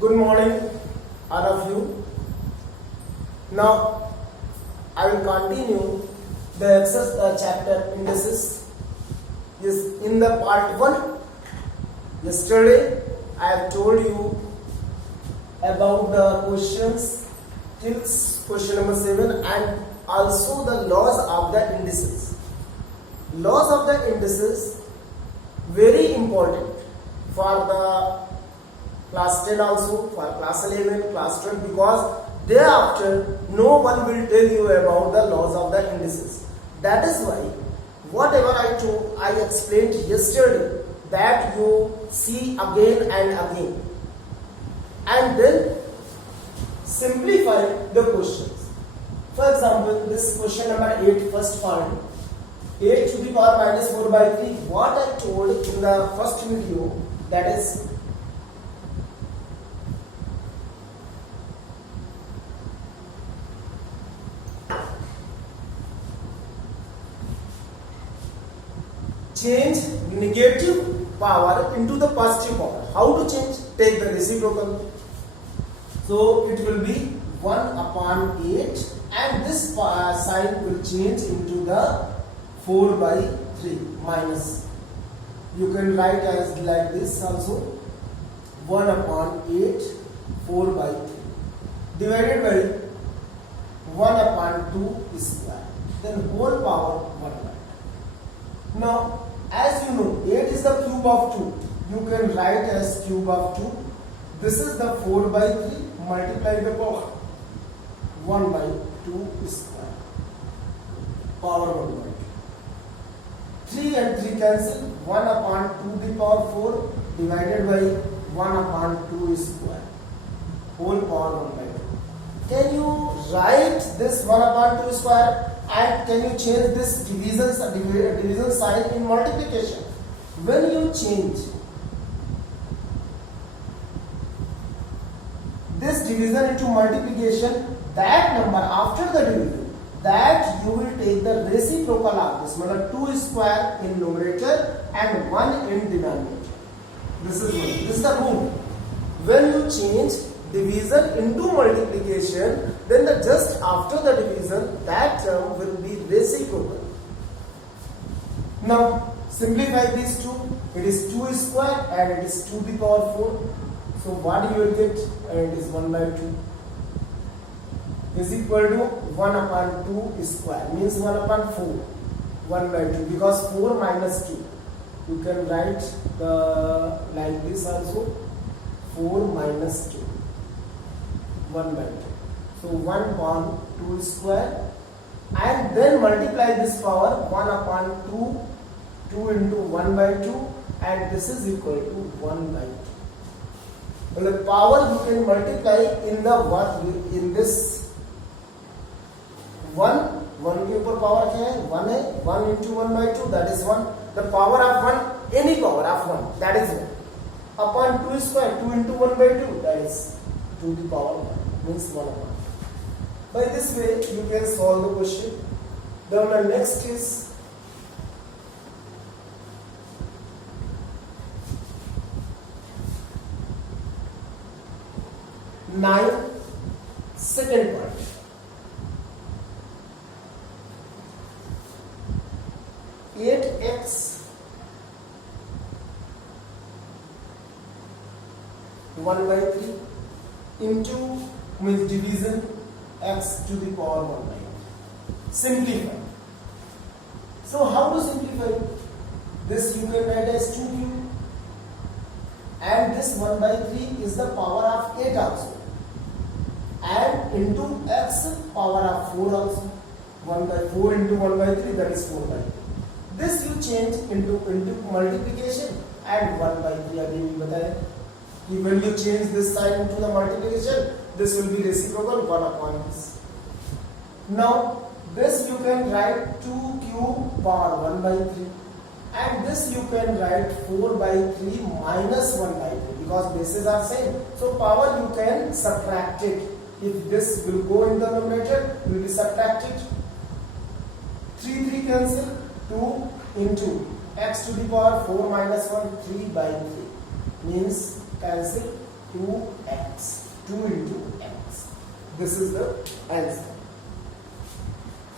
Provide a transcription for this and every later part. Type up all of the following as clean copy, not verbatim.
Good morning, all of you. Now, I will continue the exercise chapter indices. Is in the part 1. Yesterday, I have told you about the questions till question number 7 and also the laws of the indices. Laws of the indices very important for the class 10 also, for class 11, class 12, because thereafter no one will tell you about the laws of the indices. That is why whatever I explained yesterday, that you see again and again, and then simplify the questions. For example, this question number 8, first part, 8 to the power minus 4 by 3. What I told in the first video, that is change negative power into the positive power. How to change? Take the reciprocal. So it will be 1 upon 8 and this sign will change into the 4 by 3 minus. You can write as like this also, 1 upon 8, 4 by 3 divided by 1 upon 2 square, then whole power 1 by 2. Now, as you know, 8 is the cube of 2. You can write as cube of 2. This is the 4 by 3 multiply the power 1 by 2 square. Power 1 by 2. 3 and 3 cancel. 1 upon 2 the power 4 divided by 1 upon 2 square. Whole power 1 by 2. Can you write this 1 upon 2 square? And can you change this division sign in multiplication? When you change this division into multiplication, that number after the division, that you will take the reciprocal of this, means 2 square in numerator and 1 in denominator. This is one. This is the rule. When you change division into multiplication, then just after the division, that term will be reciprocal. Now simplify these two. It is 2 square and it is 2 to the power 4. So what you will get? And it is 1 by 2 is equal to 1 upon 2 square, means 1 upon 4, 1 by 2, because 4 minus 2. You can write the like this also, 4 minus 2. 1 by 2. So 1 upon 2 square and then multiply this power 1 upon 2, 2 into 1 by 2, and this is equal to 1 by 2. And the power you can multiply in the one in this 1 के ऊपर power क्या है? 1 है, 1 into 1 by 2, that is 1. The power of 1, any power of 1, that is 1. Upon 2 square, 2 into 1 by 2, that is 2 to the power 1, means 1 upon. By this way, you can solve the question. Then the next is second part. 8x 1 by 3 into, means division, x to the power 1 by 8. Simplify. So how to simplify? This you can write as 2 cube and this 1 by 3 is the power of 8 also, and into x power of 4 also. 1 by 4 into 1 by 3, that is 4 by 3. This you change into multiplication and 1 by 3 again we बताया कि when you change this sign into the multiplication, this will be reciprocal 1 upon this. Now this you can write 2 cube power 1 by 3 and this you can write 4 by 3 minus 1 by 3 because bases are same. So power you can subtract it. If this will go in the numerator, will be subtracted. 3 cancel. 2 into x to the power 4 minus 1, 3 by 3 means cancel. 2x, 2 into x. This is the answer.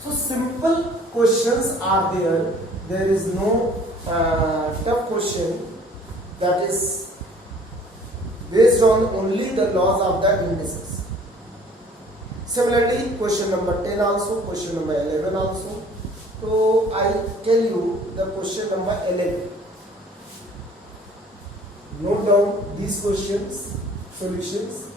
So simple questions are there. There is no tough question that is based on only the laws of the indices. Similarly, question number 10 also, question number 11 also. So I tell you the question number 11. Note down these questions, solutions.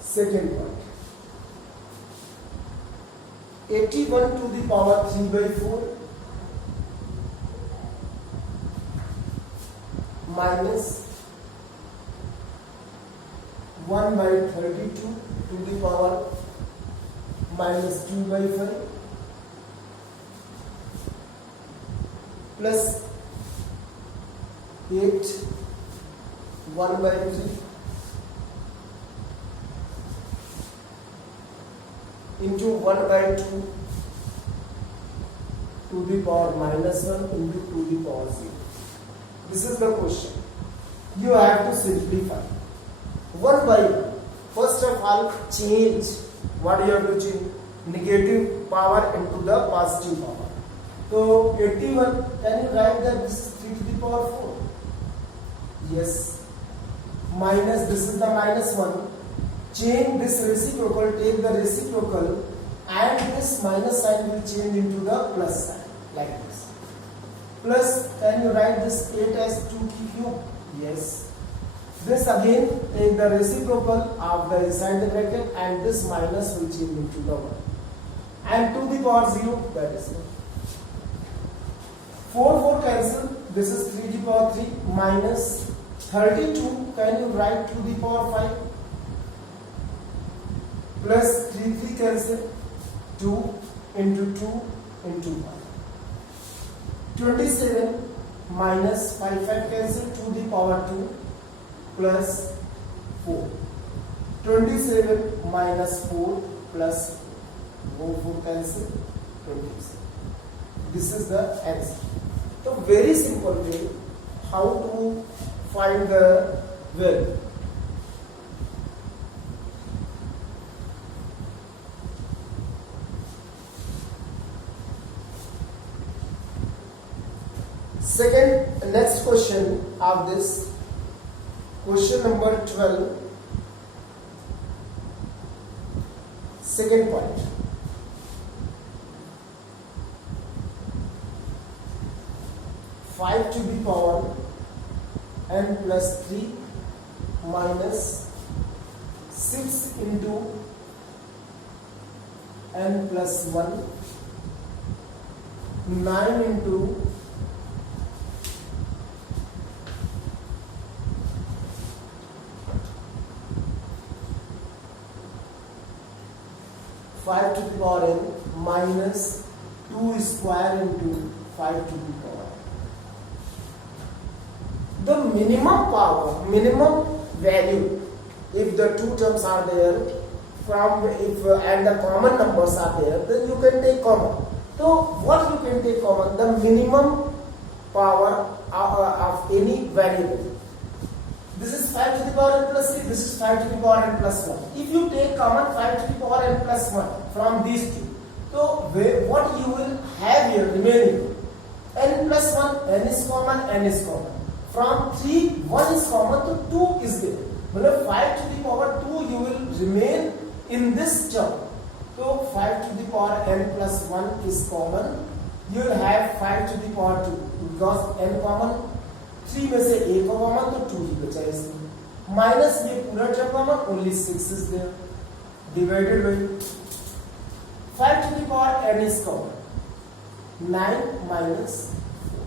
Second point. 81 to the power 3 by 4 minus 1 by 32 to the power minus 2 by 5 plus 8 1 by 3 into 1 by 2 to the power minus 1 into 2 to the power 0. This is the question. You have to simplify. 1 by 1. First of all, change. What you have to change? Negative power into the positive power. So 81, can you write that this is 3 to the power 4? Yes. Minus, this is the minus 1. Change this reciprocal, take the reciprocal, and this minus sign will change into the plus sign, like this. Plus, can you write this 8 as 2 cube? Yes. This again, take the reciprocal of the inside the bracket, and this minus will change into the 1. And 2 the power 0, that is 1. 4 cancel, this is 3 to the power 3 minus 32, can you write 2 to the power 5? Plus 3 cancel, 2 into 2 into 1. 27 minus 5 cancel, 2 to the power 2 plus 4. 27 minus 4 plus 4 cancel, 27. This is the answer. So very simple way how to find the value. Second, next question of this, question number 12, second point. Five to the power n plus 3 minus 6 into n plus 1, 9 into 5 to the power n minus 2 square into 5 to the power. The minimum power, minimum value, if the two terms are there, and the common numbers are there, then you can take common. So what you can take common? The minimum power of any variable. This is 5 to the power n plus 3, this is 5 to the power n plus 1. If you take common 5 to the power n plus 1 from these two, so what you will have here remaining? N plus 1, n is common, n is common. From 3, 1 is common, so 2 is there. But 5 to the power 2 you will remain in this term. So 5 to the power n plus 1 is common. You will have 5 to the power 2 because n common. 3 में से 1 common तो 2 ही बचा इसमें, minus ये पूरा term common, only 6 is there, divided by 5 to the power n is common, 9 minus 4.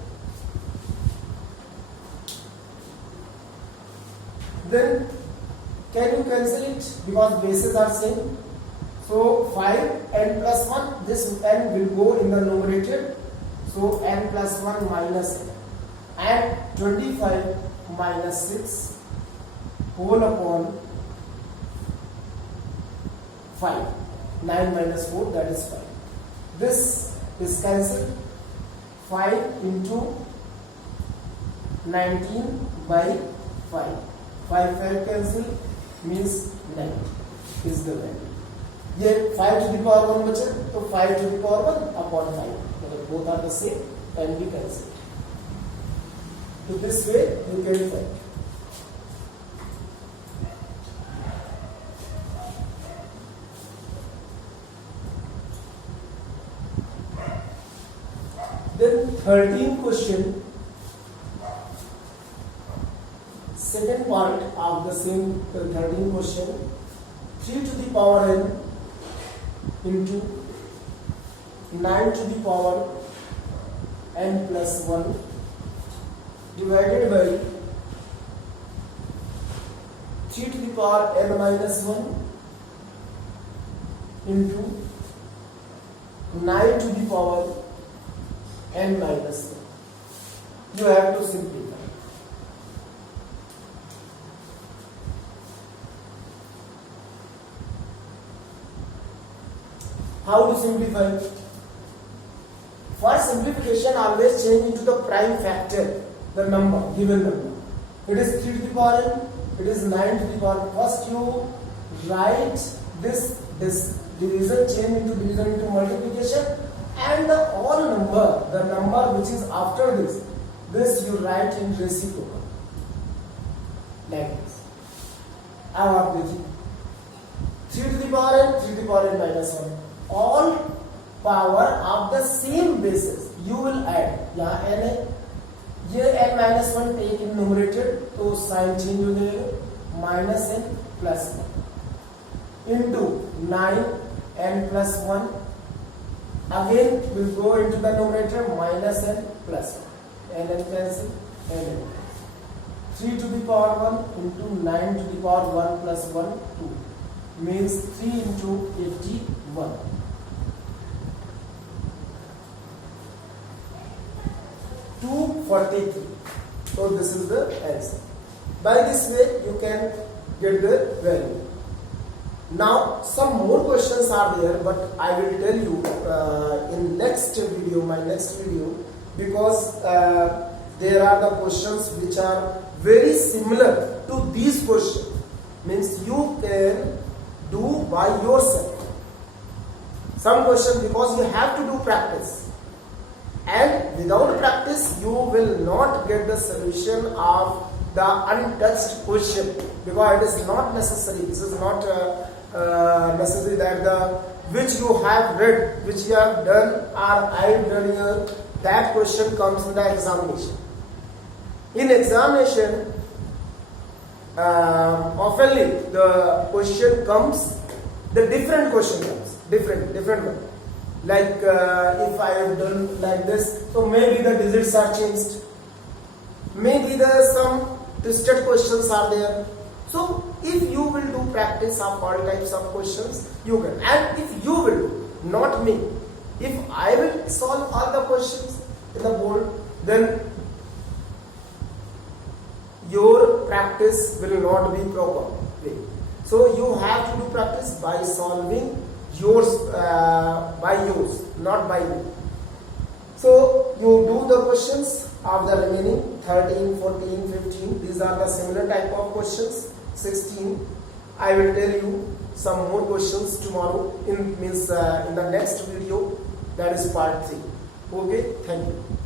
Then can you cancel it because bases are same? So 5 n plus 1, this n will go in the numerator, so n plus 1 minus n. And 25 minus 6 whole upon 5. 9 minus 4, that is 5. This is cancelled. 5 into 19 by 5. 5 cancel means 9 is the value. ये 5 to the power 1 बचा तो 5 to the power 1 upon 5 मतलब both are the same and be cancelled. So this way you can find. Then 13th question, second part of the same 13th question, 3 to the power n into 9 to the power n plus 1 divided by 3 to the power n minus 1 into 9 to the power n minus 1. You have to simplify. How to simplify? For simplification, always change into the prime factor, the number, given number. It is 3 to the power n, it is 9 to the power. First you write this division, change into division into multiplication, and the all number, the number which is after this you write in reciprocal. Like this. Now आप देखिए 3 to the power n, 3 to the power n minus 1. All power of the same basis you will add. यहाँ n है, ये n minus 1 take in numerator तो sign change हो जाएगा minus n plus 1 into 9 n plus 1. Again we'll go into the numerator minus n plus 1. n cancel, n. 3 to the power 1 into 9 to the power 1 plus 1, 2. Means 3 into 81. 243. So this is the answer. By this way you can get the value. Now some more questions are there, but I will tell you in next video, my next video, because there are the questions which are very similar to these questions. Means you can do by yourself. Some question because you have to do practice, and without practice you will not get the solution of the untouched question, because it is not necessary. This is not necessary that the which you have read, which you have done, or I have done here, that question comes in the examination. In examination, oftenly the question comes, the different question comes, different one. Like if I have done like this, so maybe the digits are changed. Maybe there are some twisted questions are there. So if you will do practice of all types of questions, you can. And if you will do, not me, if I will solve all the questions in the board, then your practice will not be proper. So you have to do practice by solving yours, not by me. So you do the questions of the remaining 13, 14, 15. These are the similar type of questions. 16. I will tell you some more questions tomorrow in the next video, that is part 3. Okay, thank you.